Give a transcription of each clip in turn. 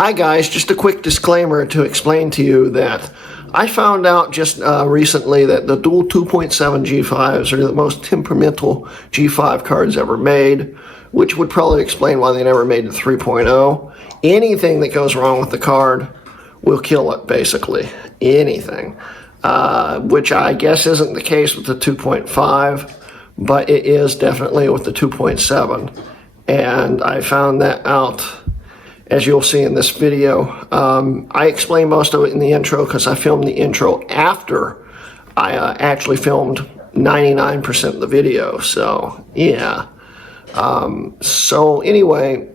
Hi guys, just a quick disclaimer to explain to you that I found out just recently that the dual 2.7 G5s are the most temperamental G5 cards ever made, which would probably explain why they never made the 3.0. Anything that goes wrong with the card will kill it, basically. Anything. Which I guess isn't the case with the 2.5, but it is definitely with the 2.7. And I found that out, as you'll see in this video. I explain most of it in the intro because I filmed the intro after I actually filmed 99% of the video. So, yeah. So anyway,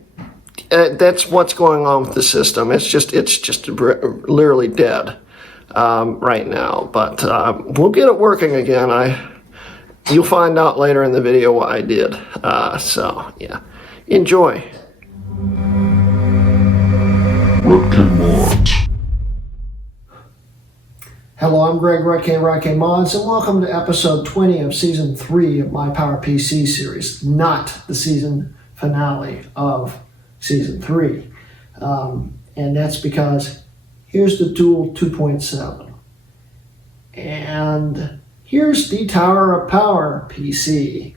that's what's going on with the system. It's just literally dead right now. But we'll get it working again. You'll find out later in the video what I did. So, yeah. Enjoy. Hello, I'm Greg, Rutk Mods, and welcome to episode 20 of season 3 of my PowerPC series, not the season finale of season 3. And that's because here's the dual 2.7. And here's the Tower of PowerPC.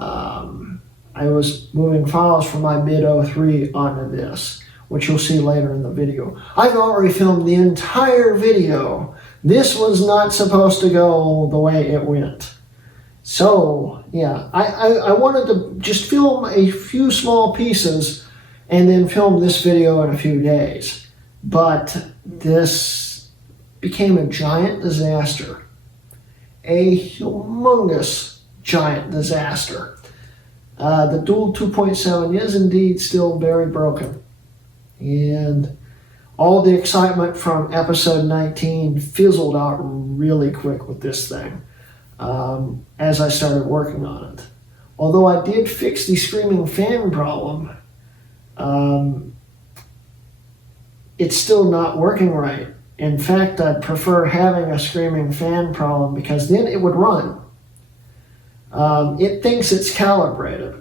I was moving files from my mid-03 onto this, which you'll see later in the video. I've already filmed the entire video. This was not supposed to go the way it went. So, yeah, I wanted to just film a few small pieces and then film this video in a few days. But this became a giant disaster. A humongous giant disaster. The dual 2.7 is indeed still very broken. And all the excitement from episode 19 fizzled out really quick with this thing as I started working on it. Although I did fix the screaming fan problem, it's still not working right. In fact, I'd prefer having a screaming fan problem because then it would run. It thinks it's calibrated.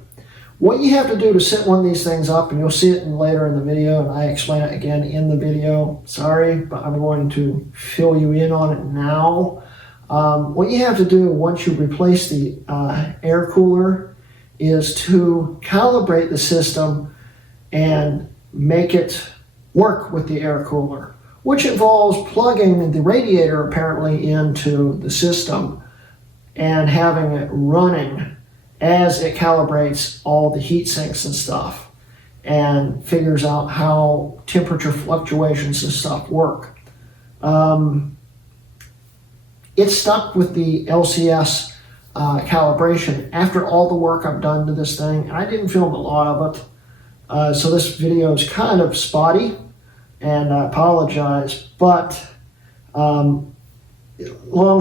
What you have to do to set one of these things up, and you'll see it later in the video, and I explain it again in the video. Sorry, but I'm going to fill you in on it now. What you have to do once you replace the air cooler is to calibrate the system and make it work with the air cooler, which involves plugging the radiator apparently into the system and having it running as it calibrates all the heat sinks and stuff and figures out how temperature fluctuations and stuff work. It's stuck with the LCS calibration after all the work I've done to this thing. I didn't film a lot of it, so this video is kind of spotty, and I apologize, but long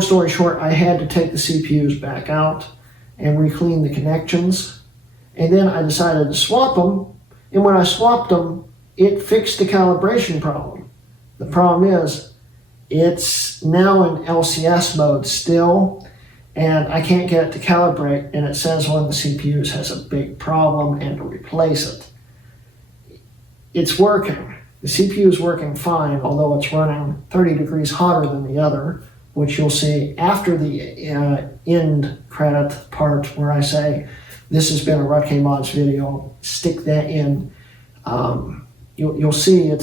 story short, I had to take the CPUs back out and re-clean the connections, and then I decided to swap them, and when I swapped them, it fixed the calibration problem. The problem is, it's now in LCS mode still, and I can't get it to calibrate, and it says one of the CPUs has a big problem and to replace it. It's working. The CPU is working fine, although it's running 30 degrees hotter than the other, which you'll see after the end credit part where I say, this has been a Rutk Mods video, stick that in. You'll see it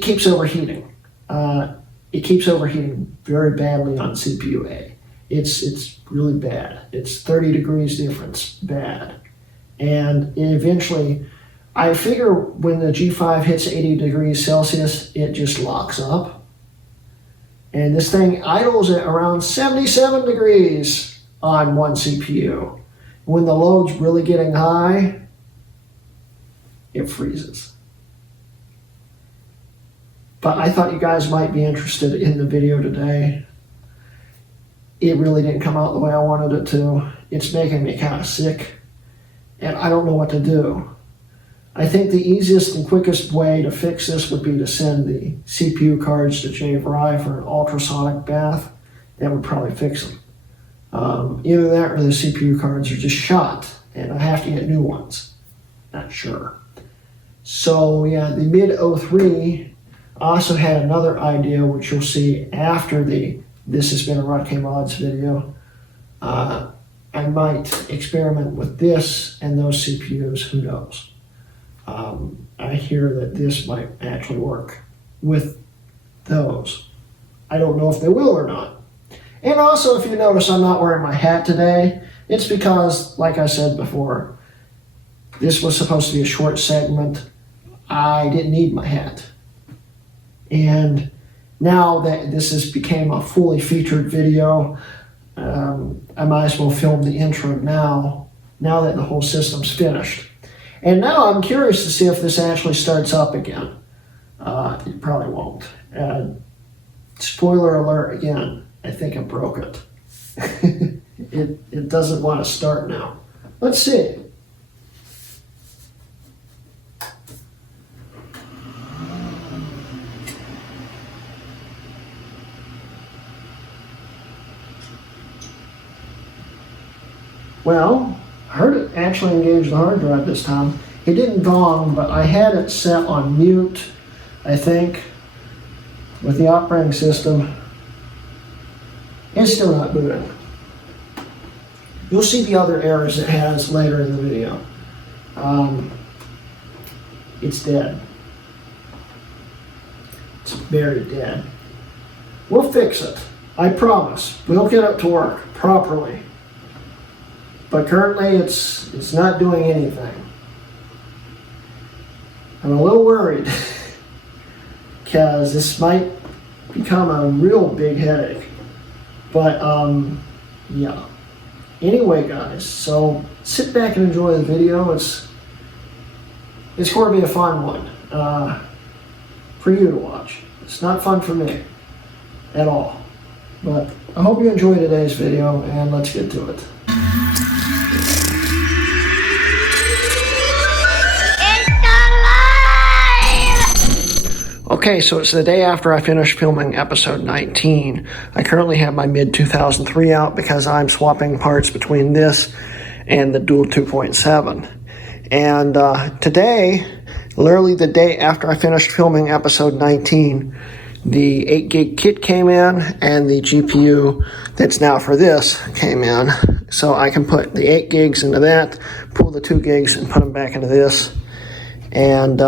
keeps overheating. It keeps overheating very badly on CPU A. It's really bad. It's 30 degrees difference, bad. And eventually, I figure when the G5 hits 80 degrees Celsius, it just locks up. And this thing idles at around 77 degrees on one CPU. When the load's really getting high, it freezes. But I thought you guys might be interested in the video today. It really didn't come out the way I wanted it to. It's making me kind of sick, and I don't know what to do. I think the easiest and quickest way to fix this would be to send the CPU cards to J.Vry for an ultrasonic bath. That would probably fix them. Either that or the CPU cards are just shot, and I have to get new ones. Not sure. So yeah, the mid-03 also had another idea, which you'll see after the This Has Been a Rodkay Mods video. I might experiment with this and those CPUs, who knows. I hear that this might actually work with those. I don't know if they will or not. And also, if you notice, I'm not wearing my hat today. It's because, like I said before, this was supposed to be a short segment. I didn't need my hat. And now that this has become a fully featured video, I might as well film the intro now that the whole system's finished. And now I'm curious to see if this actually starts up again. It probably won't. Spoiler alert again, I think I broke it. It doesn't want to start now. Let's see. Well, I heard it actually engage the hard drive this time. It didn't gong, but I had it set on mute, I think, with the operating system. It's still not booting. You'll see the other errors it has later in the video. It's dead. It's very dead. We'll fix it. I promise. We'll get it to work properly. But currently it's not doing anything. I'm a little worried because this might become a real big headache. But yeah. Anyway, guys, so sit back and enjoy the video. It's going to be a fun one for you to watch. It's not fun for me at all. But I hope you enjoyed today's video, and let's get to it. Okay, so it's the day after I finished filming episode 19. I currently have my mid-2003 out because I'm swapping parts between this and the Dual 2.7. And today, literally the day after I finished filming episode 19, the 8 gig kit came in and the GPU that's now for this came in. So I can put the 8 gigs into that, pull the 2 gigs and put them back into this. And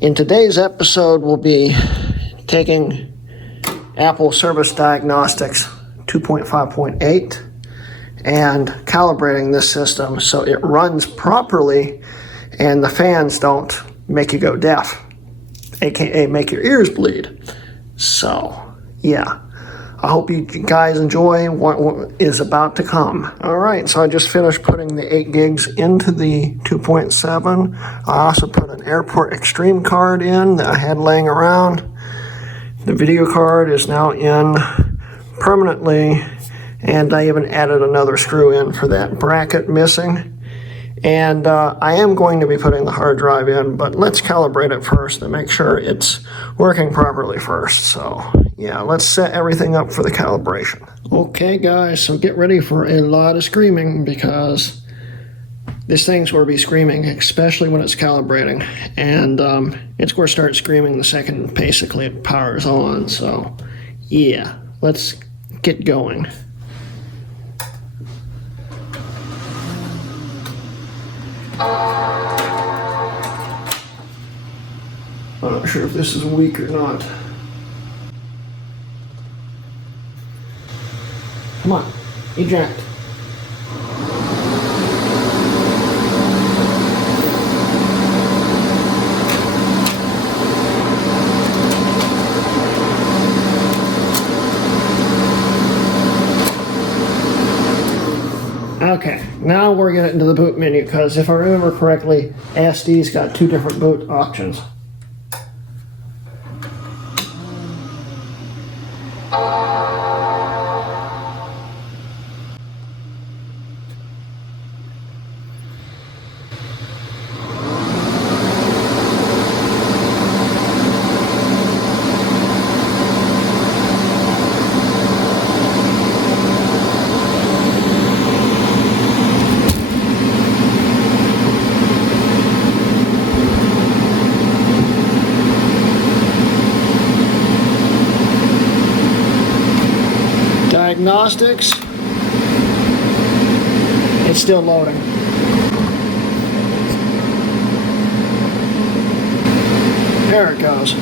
in today's episode, we'll be taking Apple Service Diagnostics 2.5.8 and calibrating this system so it runs properly and the fans don't make you go deaf, aka make your ears bleed. So, yeah. I hope you guys enjoy what is about to come. Alright, so I just finished putting the 8 gigs into the 2.7. I also put an Airport Extreme card in that I had laying around. The video card is now in permanently, and I even added another screw in for that bracket missing. And I am going to be putting the hard drive in, but let's calibrate it first to make sure it's working properly first. So, yeah, let's set everything up for the calibration. Okay, guys, so get ready for a lot of screaming because this thing's going to be screaming, especially when it's calibrating. And it's going to start screaming the second, basically, it powers on. So, yeah, let's get going. I'm not sure if this is weak or not. Come on, eject. Okay, now we're getting into the boot menu because if I remember correctly, ASD's got 2 different boot options. diagnostics. It's still loading. There it goes.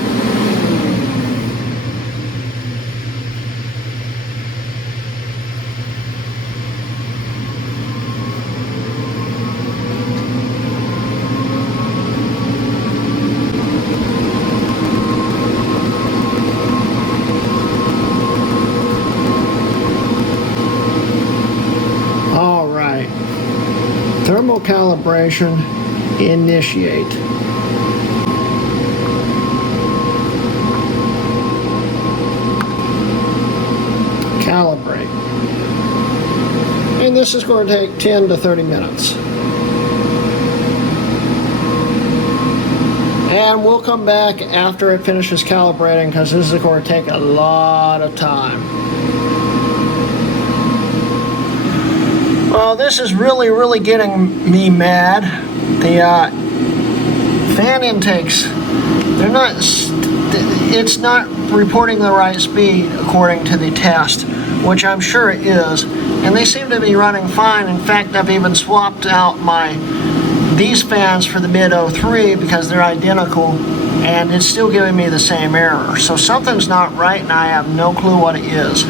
All right. Thermal calibration, initiate. Calibrate. And this is going to take 10 to 30 minutes. And we'll come back after it finishes calibrating because this is going to take a lot of time. Well, this is really getting me mad. The fan intakes, it's not reporting the right speed according to the test, which I'm sure it is, and they seem to be running fine. In fact, I've even swapped out these fans for the mid-03 because they're identical, and it's still giving me the same error. So something's not right, and I have no clue what it is.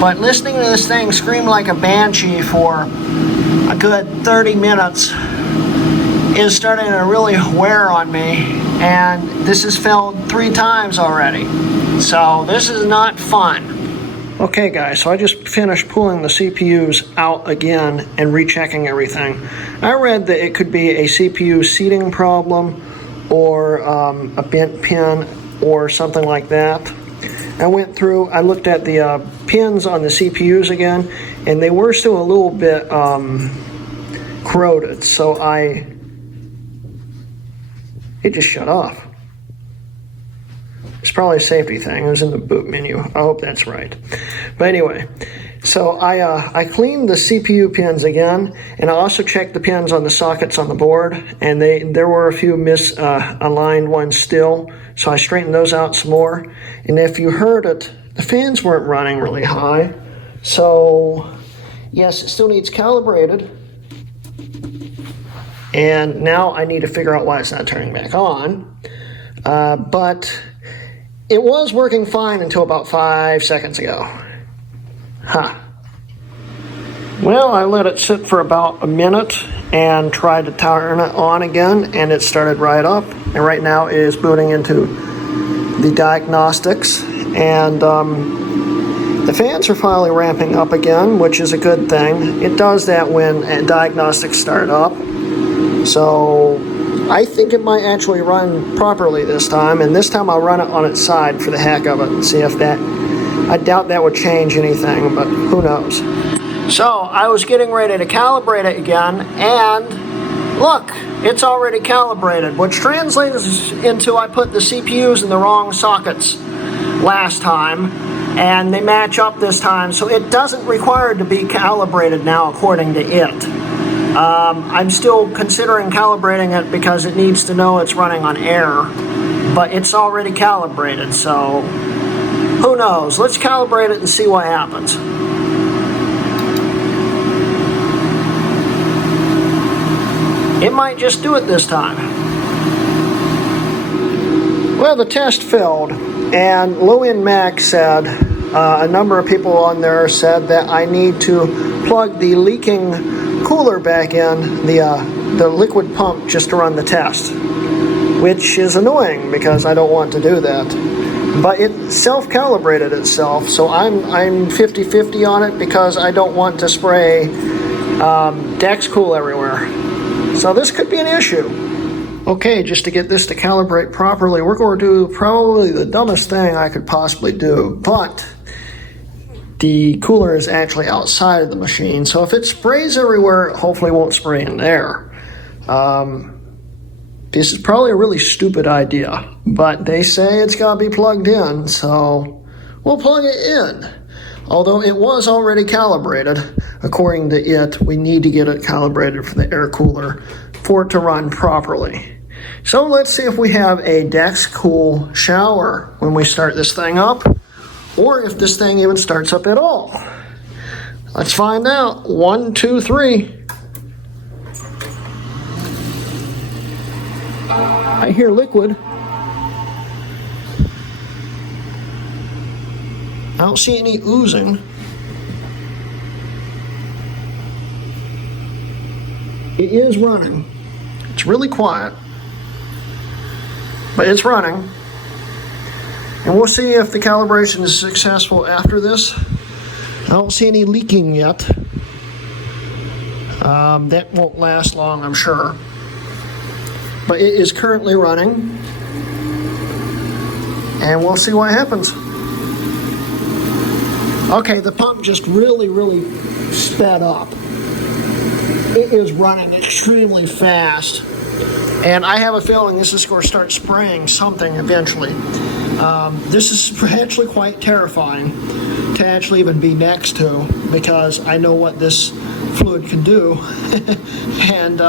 But listening to this thing scream like a banshee for a good 30 minutes is starting to really wear on me, and this has failed 3 times already. So this is not fun. Okay guys, so I just finished pulling the CPUs out again and rechecking everything. I read that it could be a CPU seating problem or a bent pin or something like that. I went through, I looked at the pins on the CPUs again, and they were still a little bit corroded, so it just shut off. It's probably a safety thing. It was in the boot menu. I hope that's right. But anyway, so I cleaned the CPU pins again, and I also checked the pins on the sockets on the board, and there were a few misaligned ones still, so I straightened those out some more. And if you heard it, the fans weren't running really high, so yes, it still needs calibrated. And now I need to figure out why it's not turning back on. But it was working fine until about 5 seconds ago. Well, I let it sit for about a minute and tried to turn it on again, and it started right up. And right now it is booting into the diagnostics, and the fans are finally ramping up again, which is a good thing. It does that when diagnostics start up. So I think it might actually run properly this time, and this time I'll run it on its side for the heck of it and see if that, I doubt that would change anything, but who knows. So I was getting ready to calibrate it again, and look, it's already calibrated, which translates into I put the CPUs in the wrong sockets last time, and they match up this time, so it doesn't require to be calibrated now according to it. I'm still considering calibrating it because it needs to know it's running on air, but it's already calibrated, so who knows? Let's calibrate it and see what happens. It might just do it this time. Well, the test failed, and Low-End Mac said, a number of people on there said that I need to plug the leaking cooler back in, the liquid pump, just to run the test, which is annoying because I don't want to do that. But it self-calibrated itself, so I'm 50-50 on it because I don't want to spray Dexcool everywhere. So this could be an issue. Okay, just to get this to calibrate properly, we're going to do probably the dumbest thing I could possibly do, but the cooler is actually outside of the machine, so if it sprays everywhere, it hopefully won't spray in there. This is probably a really stupid idea, but they say it's got to be plugged in, so we'll plug it in. Although it was already calibrated, according to it, we need to get it calibrated for the air cooler for it to run properly. So let's see if we have a Dexcool shower when we start this thing up, or if this thing even starts up at all. Let's find out. 1, 2, 3. I hear liquid. I don't see any oozing. It is running. It's really quiet, but it's running. And we'll see if the calibration is successful after this. I don't see any leaking yet. That won't last long, I'm sure. But it is currently running. And we'll see what happens. Okay, the pump just really sped up. It is running extremely fast. And I have a feeling this is going to start spraying something eventually. This is actually quite terrifying to actually even be next to, because I know what this fluid can do. And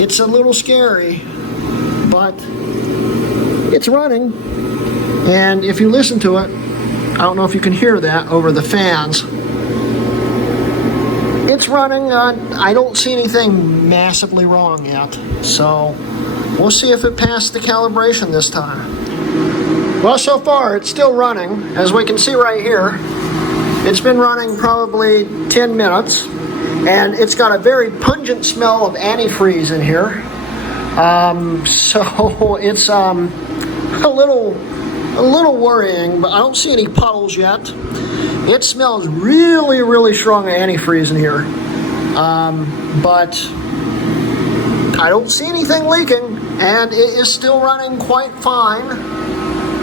it's a little scary, but it's running. And if you listen to it, I don't know if you can hear that over the fans. It's running. I don't see anything massively wrong yet. So we'll see if it passed the calibration this time. Well, so far it's still running. As we can see right here, it's been running probably 10 minutes. And it's got a very pungent smell of antifreeze in here. So it's a little worrying, but I don't see any puddles yet. It smells really strong antifreeze in here. But I don't see anything leaking, and it is still running quite fine.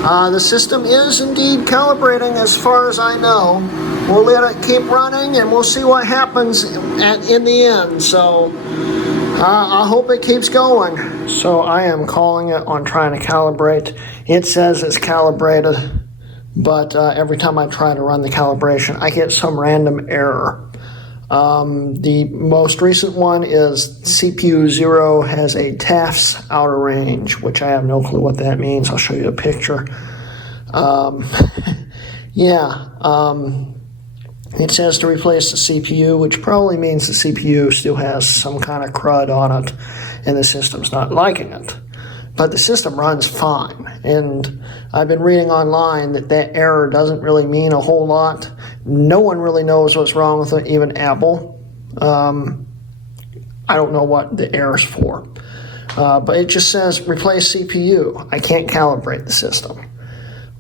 The system is indeed calibrating as far as I know. We'll let it keep running, and we'll see what happens in the end. So I hope it keeps going. So I am calling it on trying to calibrate. It says it's calibrated, but every time I try to run the calibration, I get some random error. The most recent one is CPU 0 has a TAF's outer range, which I have no clue what that means. I'll show you a picture. It says to replace the CPU, which probably means the CPU still has some kind of crud on it, and the system's not liking it. But the system runs fine, and I've been reading online that error doesn't really mean a whole lot. No one really knows what's wrong with it, even Apple. I don't know what the error's for. But it just says replace CPU. I can't calibrate the system.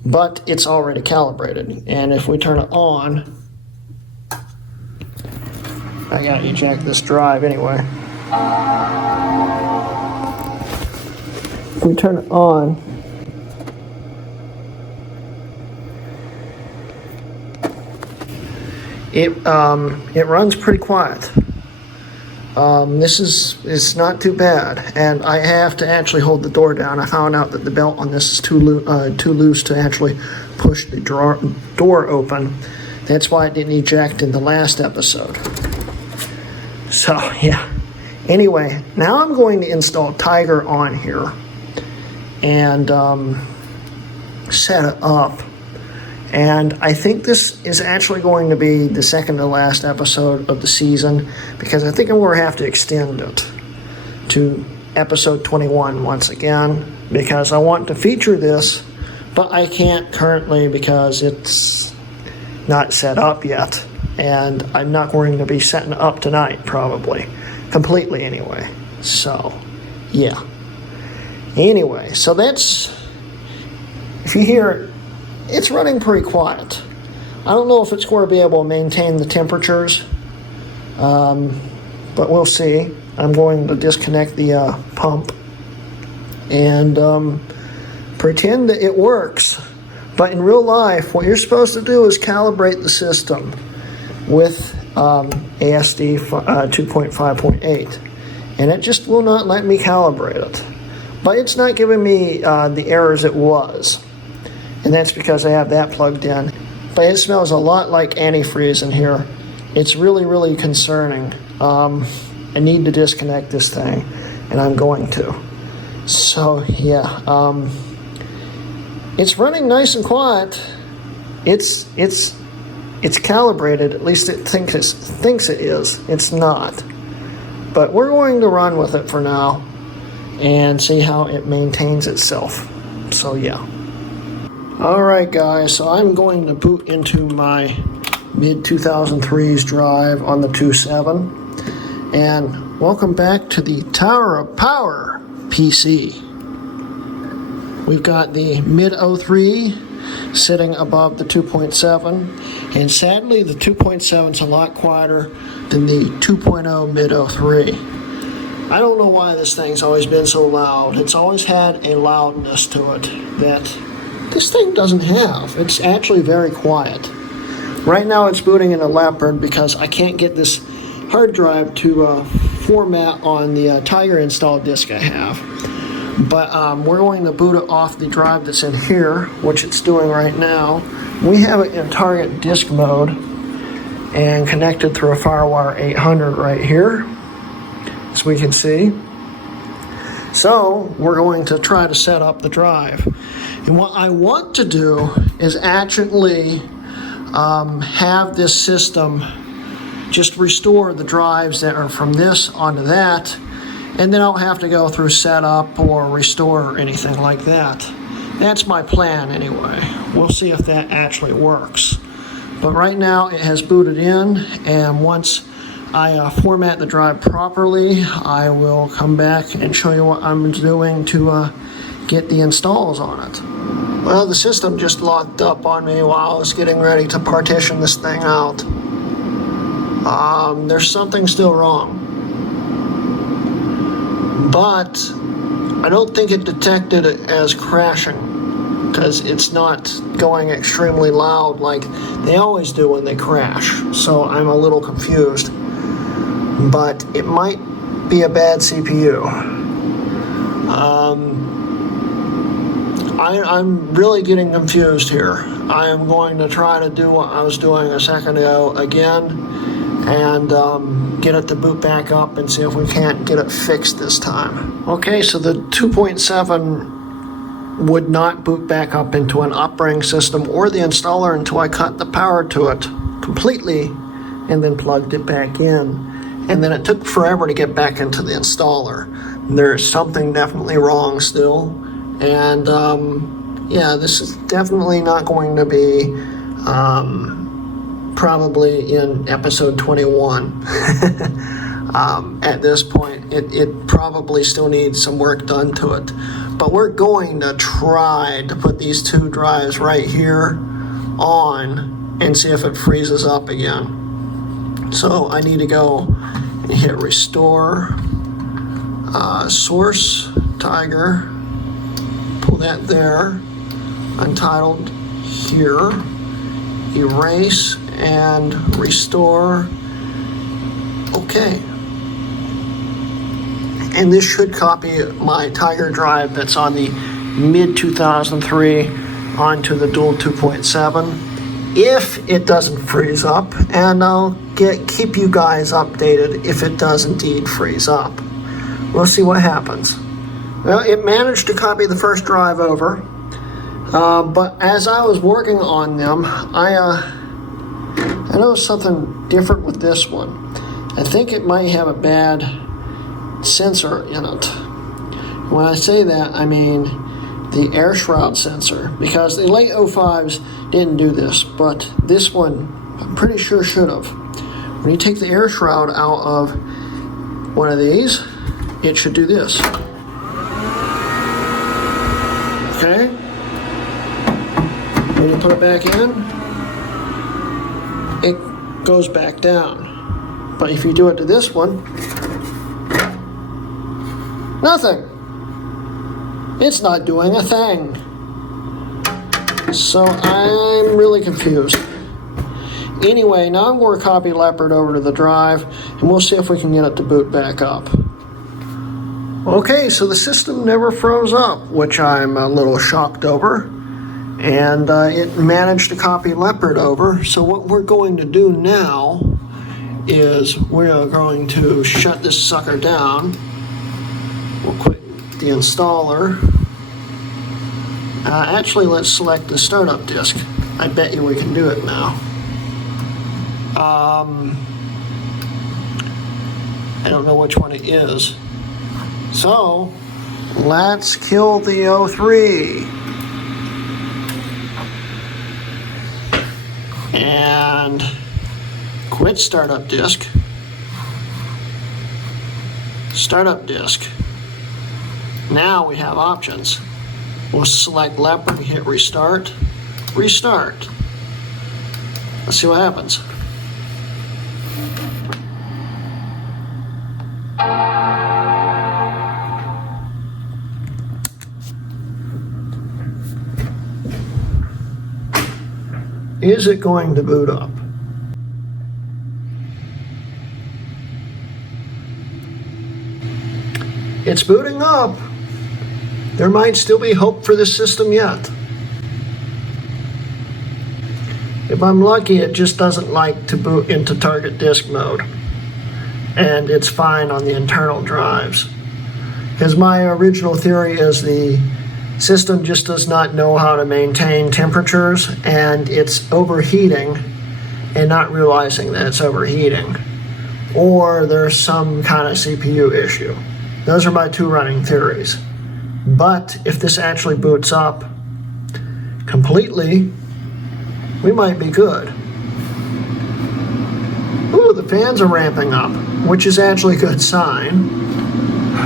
But it's already calibrated, and if we turn it on, I gotta eject this drive anyway. If we turn it on, it runs pretty quiet. It's not too bad, and I have to actually hold the door down. I found out that the belt on this is too loose to actually push the door open. That's why it didn't eject in the last episode. So yeah. Anyway, now I'm going to install Tiger on here and set it up. And I think this is actually going to be the second to last episode of the season, because I think I'm going to have to extend it to episode 21 once again, because I want to feature this, but I can't currently because it's not set up yet. And I'm not going to be setting it up tonight, probably. Completely, anyway. So, yeah. Anyway, so that's... If you hear it, it's running pretty quiet. I don't know if it's going to be able to maintain the temperatures. But we'll see. I'm going to disconnect the pump and pretend that it works. But in real life, what you're supposed to do is calibrate the system with ASD 2.5.8, and it just will not let me calibrate it. But it's not giving me the errors it was, and that's because I have that plugged in. But it smells a lot like antifreeze in here. It's really concerning. I need to disconnect this thing, and I'm going to. So yeah, it's running nice and quiet. It's it's calibrated, at least it thinks it is. It's not. But we're going to run with it for now and see how it maintains itself. So yeah. Alright guys, so I'm going to boot into my mid-2003's drive on the 2.7. And welcome back to the Tower of Power PC. We've got the mid-03 sitting above the 2.7, and sadly the 2.7 is a lot quieter than the 2.0 mid-03. I don't know why this thing's always been so loud. It's always had a loudness to it that this thing doesn't have. It's actually very quiet. Right now it's booting in a Leopard because I can't get this hard drive to format on the Tiger installed disk I have. But we're going to boot it off the drive that's in here, which it's doing right now. We have it in target disk mode and connected through a FireWire 800 right here, as we can see. So we're going to try to set up the drive. And what I want to do is actually have this system just restore the drives that are from this onto that, and then I don't have to go through setup or restore or anything like that. That's my plan anyway. We'll see if that actually works. But right now it has booted in, and once I format the drive properly, I will come back and show you what I'm doing to get the installs on it. Well, the system just locked up on me while I was getting ready to partition this thing out. There's something still wrong. But I don't think it detected it as crashing, because it's not going extremely loud like they always do when they crash. So I'm a little confused. But it might be a bad CPU. I'm really getting confused here. I am going to try to do what I was doing a second ago again and get it to boot back up and see if we can't get it fixed this time. Okay, so the 2.7 would not boot back up into an operating system or the installer until I cut the power to it completely and then plugged it back in. And then it took forever to get back into the installer. There's something definitely wrong still. And yeah, this is definitely not going to be probably in episode 21. At this point, it probably still needs some work done to it. But we're going to try to put these two drives right here on and see if it freezes up again. So I need to go and hit restore, source, Tiger, pull that there, untitled here, erase and restore. Okay. And this should copy my Tiger drive that's on the mid-2003 onto the dual 2.7. If it doesn't freeze up, and I'll keep you guys updated if it does indeed freeze up. We'll see what happens. Well, it managed to copy the first drive over, but as I was working on them, I noticed something different with this one. I think it might have a bad sensor in it. When I say that, I mean the air shroud sensor, because the late 05s didn't do this, but this one I'm pretty sure should have. When you take the air shroud out of one of these, it should do this. Okay? When you put it back in, it goes back down. But if you do it to this one, nothing. It's not doing a thing. So I'm really confused. Anyway, now I'm going to copy Leopard over to the drive, and we'll see if we can get it to boot back up. Okay, so the system never froze up, which I'm a little shocked over. And it managed to copy Leopard over. So what we're going to do now is we are going to shut this sucker down. We'll quit the installer. Actually, let's select the startup disk. I bet you we can do it now. I don't know which one it is. So let's kill the 03. And quit startup disk. Startup disk. Now we have options. We'll select leopard, hit restart. Restart. Let's see what happens. Is it going to boot up? It's booting up. There might still be hope for this system yet. If I'm lucky, it just doesn't like to boot into target disk mode. And it's fine on the internal drives. Because my original theory is the system just does not know how to maintain temperatures, and it's overheating and not realizing that it's overheating. Or there's some kind of CPU issue. Those are my two running theories. But if this actually boots up completely, we might be good. Ooh, the fans are ramping up, which is actually a good sign.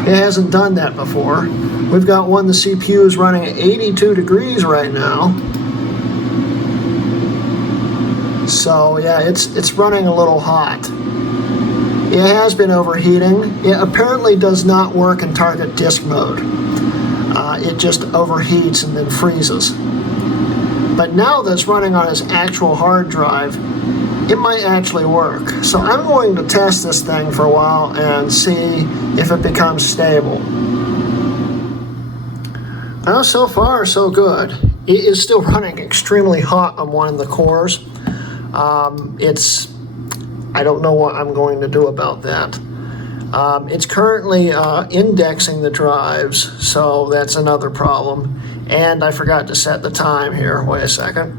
It hasn't done that before. We've got one, the CPU is running at 82 degrees right now. So yeah, it's running a little hot. It has been overheating. It apparently does not work in target disk mode. It just overheats and then freezes. But now that it's running on its actual hard drive, it might actually work. So I'm going to test this thing for a while and see if it becomes stable. Well, so far so good. It is still running extremely hot on one of the cores. I don't know what I'm going to do about that. It's currently indexing the drives, so that's another problem. And I forgot to set the time here. Wait a second.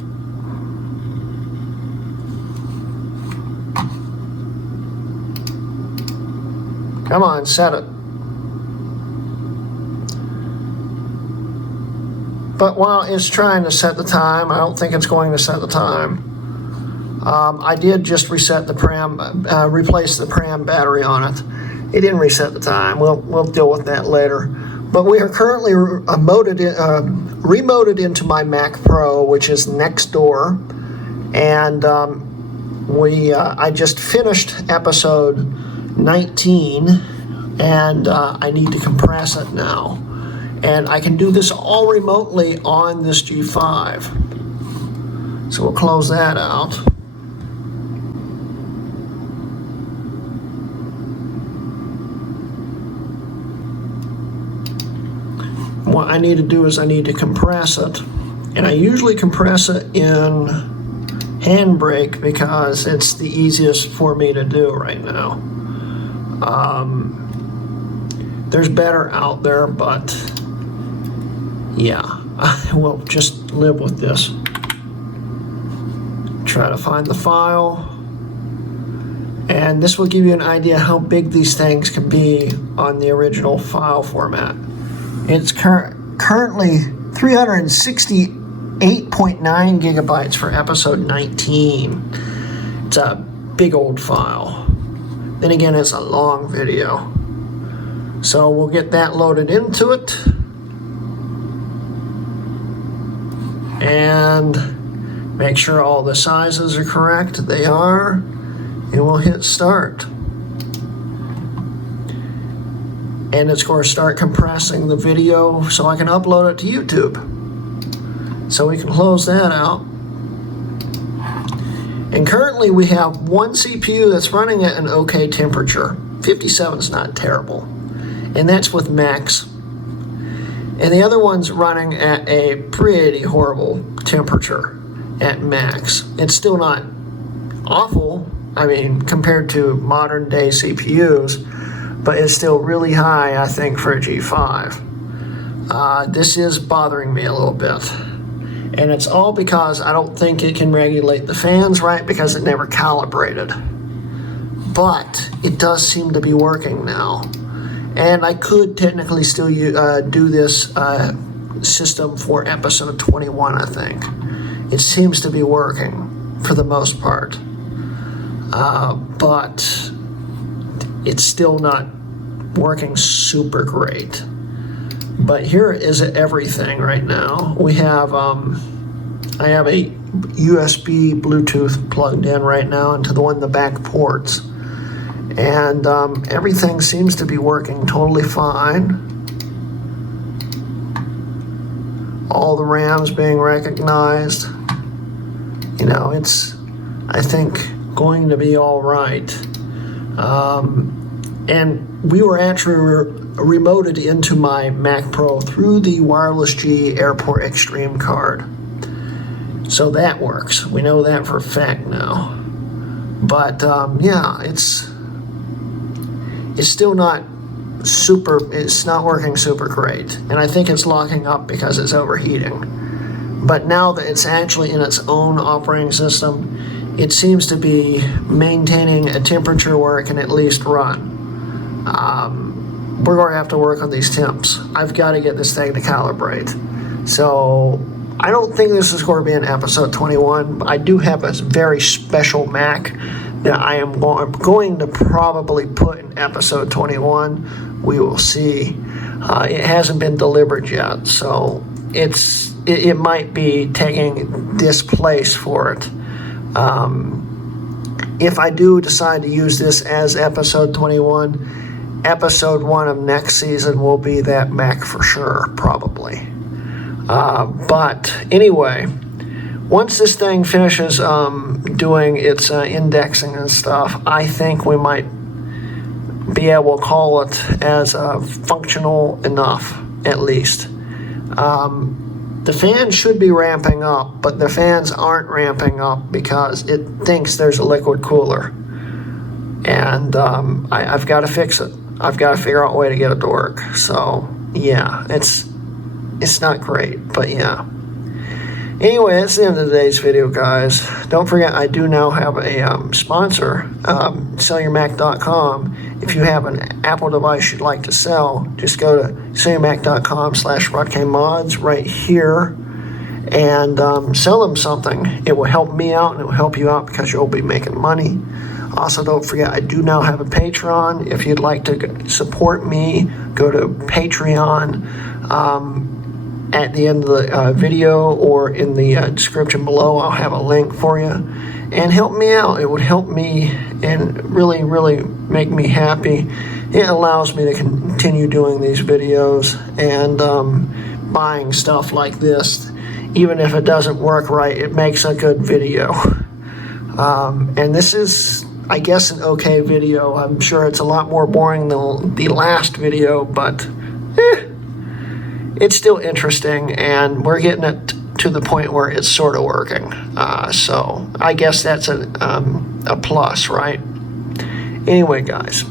Come on, set it. But while it's trying to set the time, I don't think it's going to set the time. I did just reset the replace the pram battery on it. It didn't reset the time. We'll deal with that later. But we are currently remoted into my Mac Pro, which is next door, and I just finished episode 19, and I need to compress it now. And I can do this all remotely on this G5. So we'll close that out. What I need to do is I need to compress it. And I usually compress it in Handbrake because it's the easiest for me to do right now. There's better out there, but yeah, I will just live with this. Try to find the file. And this will give you an idea how big these things can be on the original file format. It's currently 368.9 gigabytes for episode 19. It's a big old file. Then again, it's a long video. So we'll get that loaded into it. And make sure all the sizes are correct. They are. And we'll hit start. And it's going to start compressing the video so I can upload it to YouTube. So we can close that out. And currently we have one CPU that's running at an okay temperature. 57 is not terrible. And that's with max. And the other one's running at a pretty horrible temperature at max. It's still not awful, I mean, compared to modern day CPUs, but it's still really high, I think, for a G5. This is bothering me a little bit. And it's all because I don't think it can regulate the fans right because it never calibrated. But it does seem to be working now. And I could technically still do this system for episode 21, I think. It seems to be working for the most part. But it's still not working super great. But here is everything right now. We have, I have a USB Bluetooth plugged in right now into one of the back ports. And everything seems to be working totally fine. All the RAMs being recognized. You know, it's, I think, going to be all right. And we were actually remoted into my Mac Pro through the Wireless G Airport Extreme card. So that works. We know that for a fact now. But yeah, it's still not it's not working super great. And I think it's locking up because it's overheating. But now that it's actually in its own operating system, it seems to be maintaining a temperature where it can at least run. We're going to have to work on these temps. I've got to get this thing to calibrate. So I don't think this is going to be in episode 21, but I do have a very special Mac that I am going to probably put in episode 21. We will see. It hasn't been delivered yet, so it might be taking this place for it. If I do decide to use this as episode 21, episode 1 of next season will be that Mac for sure, probably. But anyway, once this thing finishes doing its indexing and stuff, I think we might be able to call it as functional enough, at least. The fans should be ramping up, but the fans aren't ramping up because it thinks there's a liquid cooler. And I've got to fix it. I've got to figure out a way to get it to work. So, yeah, it's not great, but yeah. Anyway, that's the end of today's video, guys. Don't forget, I do now have a sponsor, sellyourmac.com. If you have an Apple device you'd like to sell, just go to sellyourmac.com/RodKMods right here and sell them something. It will help me out and it will help you out because you'll be making money. Also, don't forget, I do now have a Patreon. If you'd like to support me, go to Patreon. At the end of the video or in the description below, I'll have a link for you. And help me out. It would help me and really, really make me happy. It allows me to continue doing these videos and buying stuff like this. Even if it doesn't work right, it makes a good video. And this is, I guess, an okay video. I'm sure it's a lot more boring than the last video, but it's still interesting, and we're getting it to the point where it's sort of working. So I guess that's a plus, right? Anyway, guys,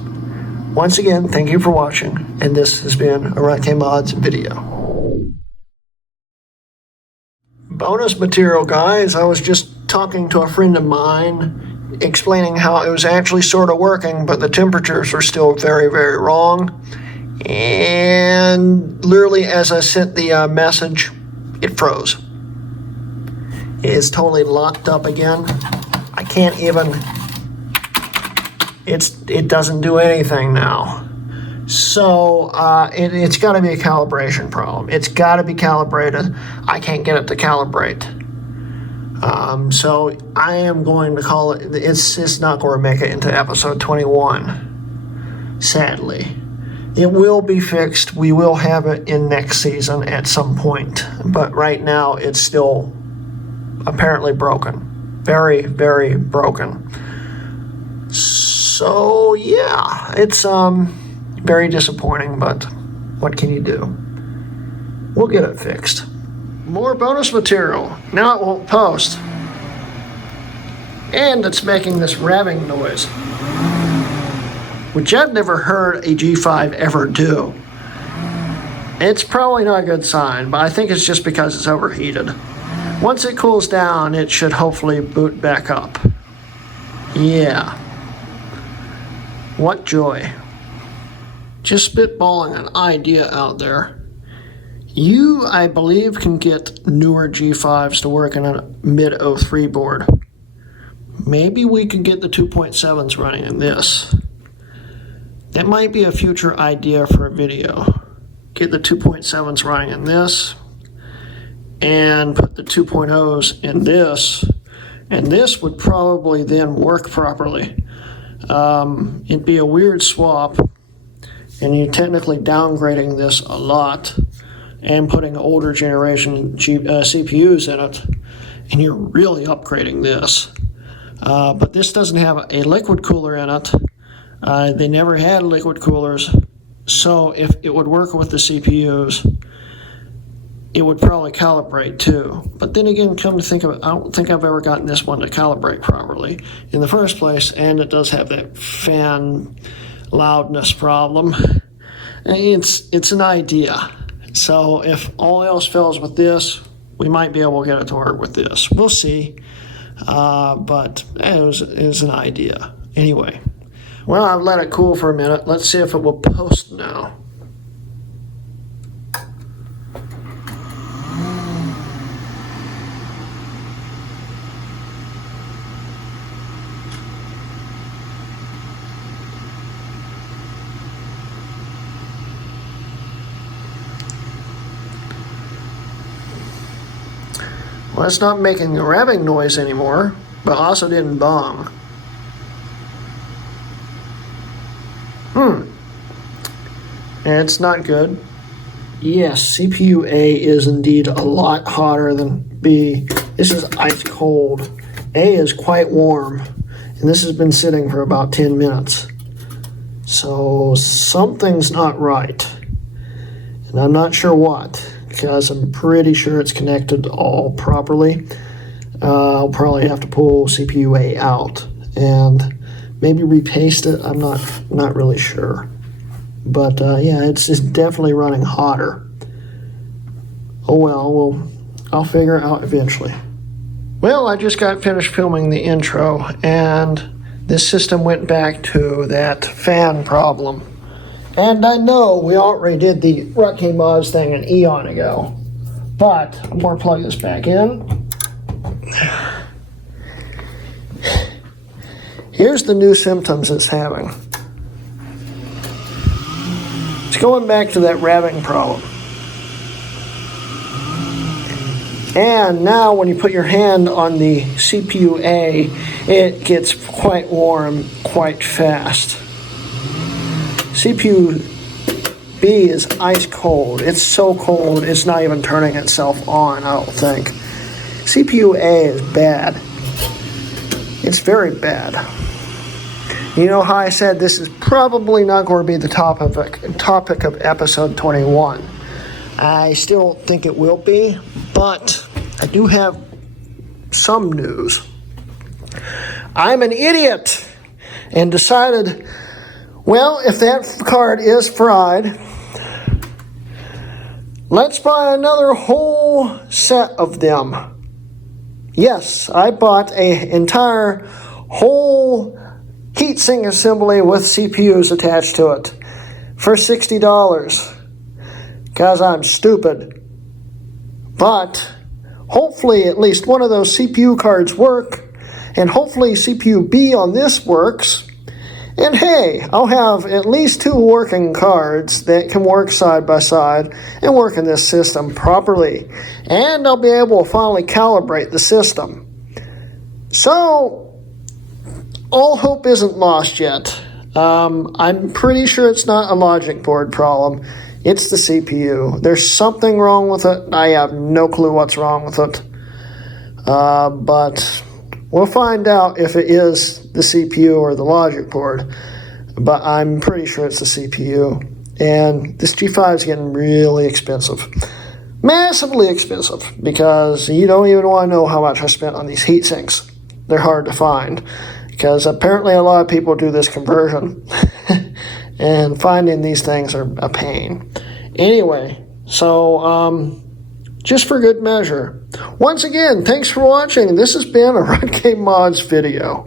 once again, thank you for watching, and this has been a RodKMods video. Bonus material, guys. I was just talking to a friend of mine, explaining how it was actually sort of working, but the temperatures were still very, very wrong. And literally as I sent the message, it froze. It is totally locked up again. I can't even, it doesn't do anything now. So it's got to be a calibration problem. It's got to be calibrated. I can't get it to calibrate. So I am going to call it, it's not going to make it into episode 21, sadly. It will be fixed. We will have it in next season at some point. But right now, it's still apparently broken. Very, very broken. So, yeah. It's very disappointing, but what can you do? We'll get it fixed. More bonus material. Now it won't post. And it's making this revving noise, which I've never heard a G5 ever do. It's probably not a good sign, but I think it's just because it's overheated. Once it cools down, it should hopefully boot back up. Yeah. What joy. Just spitballing an idea out there. You, I believe, can get newer G5s to work on a mid-03 board. Maybe we can get the 2.7s running in this. That might be a future idea for a video. Get the 2.7s running in this, and put the 2.0s in this, and this would probably then work properly. It'd be a weird swap, and you're technically downgrading this a lot and putting older generation CPUs in it, and you're really upgrading this. But this doesn't have a liquid cooler in it. They never had liquid coolers, so if it would work with the CPUs, it would probably calibrate too. But then again, come to think of it, I don't think I've ever gotten this one to calibrate properly in the first place, and it does have that fan loudness problem. It's an idea. So if all else fails with this, we might be able to get it to work with this. We'll see. But it was an idea. Anyway, well, I've let it cool for a minute. Let's see if it will post now. Well, it's not making a revving noise anymore, but also didn't bong. It's not good. Yes, CPU A is indeed a lot hotter than B. This is ice cold. A is quite warm, and this has been sitting for about 10 minutes. So something's not right, and I'm not sure what, because I'm pretty sure it's connected all properly. I'll probably have to pull CPU A out and maybe repaste it. I'm not really sure. But yeah, it's definitely running hotter. Oh well, I'll figure it out eventually. Well, I just got finished filming the intro, and this system went back to that fan problem. And I know we already did the Rutke mods thing an eon ago, but I'm going to plug this back in. Here's the new symptoms it's having. It's going back to that revving problem. And now when you put your hand on the CPU A, it gets quite warm quite fast. CPU B is ice cold. It's so cold it's not even turning itself on, I don't think. CPU A is bad. It's very bad. You know how I said this is probably not going to be the topic of episode 21. I still think it will be, but I do have some news. I'm an idiot and decided, well, if that card is fried, let's buy another whole set of them. Yes, I bought an entire whole heatsink assembly with CPUs attached to it for $60 because I'm stupid. But hopefully at least one of those CPU cards work, and hopefully CPU B on this works. And hey, I'll have at least 2 working cards that can work side by side and work in this system properly. And I'll be able to finally calibrate the system. So all hope isn't lost yet. I'm pretty sure it's not a logic board problem. It's the CPU. There's something wrong with it. I have no clue what's wrong with it. But we'll find out if it is the CPU or the logic board. But I'm pretty sure it's the CPU. And this G5 is getting really expensive. Massively expensive. Because you don't even want to know how much I spent on these heat sinks. They're hard to find. Because apparently a lot of people do this conversion. And finding these things are a pain. Anyway, so just for good measure. Once again, thanks for watching. This has been a Run Game Mods video.